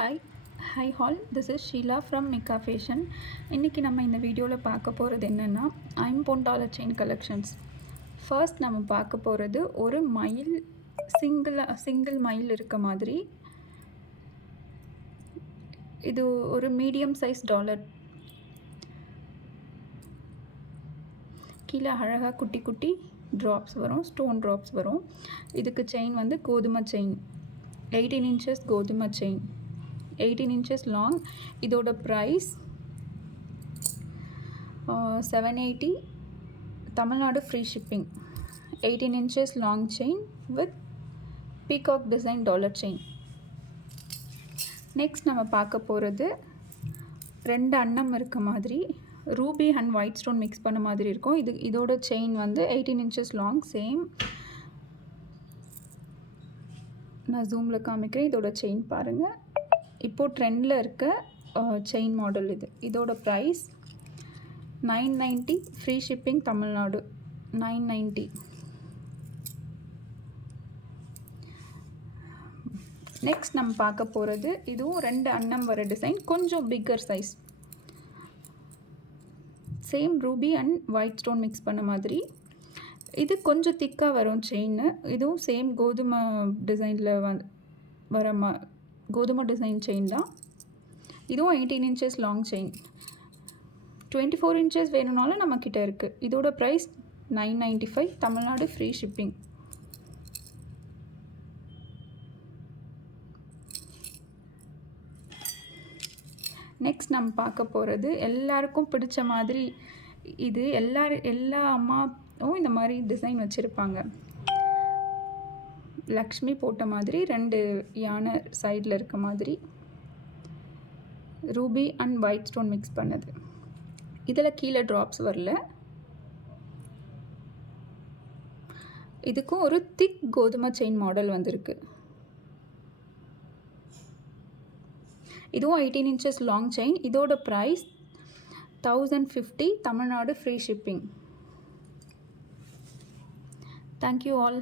Hi all, this is Sheila from Mika Fashion. இன்றைக்கி நம்ம இந்த வீடியோவில் பார்க்க போகிறது என்னென்னா $50 செயின் கலெக்ஷன்ஸ். ஃபர்ஸ்ட் நம்ம பார்க்க போகிறது ஒரு மயில் சிங்கிள் மயில் இருக்க மாதிரி. இது ஒரு மீடியம் சைஸ் டாலர். கீழே அழகாக குட்டி குட்டி ட்ராப்ஸ் வரும், ஸ்டோன் ட்ராப்ஸ் வரும். இதுக்கு செயின் வந்து கோதுமை செயின், 18 inches கோதுமை செயின், 18 inches long. இதோட price 780 Tamil Nadu free shipping. 18 inches long chain with peacock design dollar chain. Next நம்ம பார்க்க போகிறது ரெண்டு அன்னம் இருக்க மாதிரி ruby and white stone mix பண்ண மாதிரி இருக்கும். இதோட செயின் வந்து 18 inches long சேம். நான் ஜூமில் காமிக்கிறேன். இதோட செயின் பாருங்கள். இப்போது ட்ரெண்டில் இருக்க செயின் மாடல் இதோட price 990 free shipping Tamil Nadu 990. Next நம்ம பார்க்க போகிறது இதுவும் ரெண்டு அன்னம் வர டிசைன், கொஞ்சம் bigger size. Same ruby and white stone mix பண்ண மாதிரி. இது கொஞ்சம் திக்காக வரும் செயின். இதுவும் சேம் கோதுமை டிசைனில் வர கோதுமை டிசைன் செயின் தான். இதுவும் 18 inches லாங் செயின். 24 inches வேணும்னாலும் நம்மக்கிட்ட இருக்குது. இதோட price 995 Tamil Nadu free shipping. Next நம்ம பார்க்க போகிறது எல்லாருக்கும் பிடிச்ச மாதிரி. இது எல்லா அம்மாவும் இந்த மாதிரி டிசைன் வச்சுருப்பாங்க. லக்ஷ்மி போட்ட மாதிரி ரெண்டு யானை சைடில் இருக்க மாதிரி ruby and white stone mix பண்ணது. இதில் கீழே ட்ராப்ஸ் வரல. இதுக்கும் ஒரு திக் கோதுமை செயின் மாடல் வந்திருக்கு. இதுவும் 18 inches லாங் செயின். இதோட price 1050 Tamil Nadu free shipping. Thank you all.